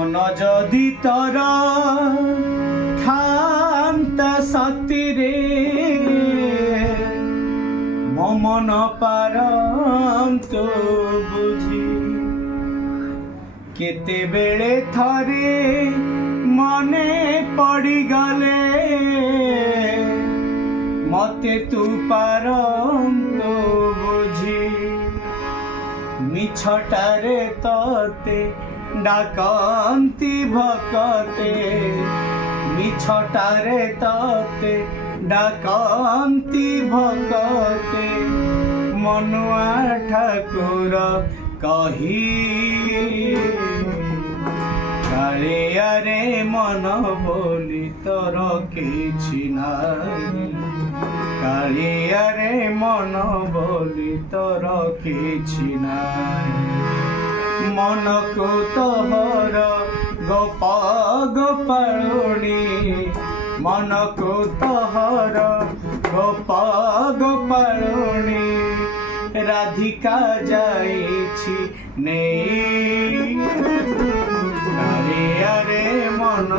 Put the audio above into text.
মন যদি তর থান্তা সতিরে মন পারন্তু বুঝি কেতেবেলে থরে মনে পড়ি গলে মতে তু পারন্তু বুঝি মিছটারে ততে ডাকন্তি ভকতে মিছটারে ততে ডাকন্তি ভকতে মনুয়া ঠাকুর কহি কাଳିয়ারে মন বলি তোর কিছু নাই কাଳିয়ারে মন বলি তোর কিছু নাই মনকু তোহর গোপ গোপালুনি মনকু তোহর গোপ গোপালুনি রাধিকা যাইছি নেই কালিয়ারে মন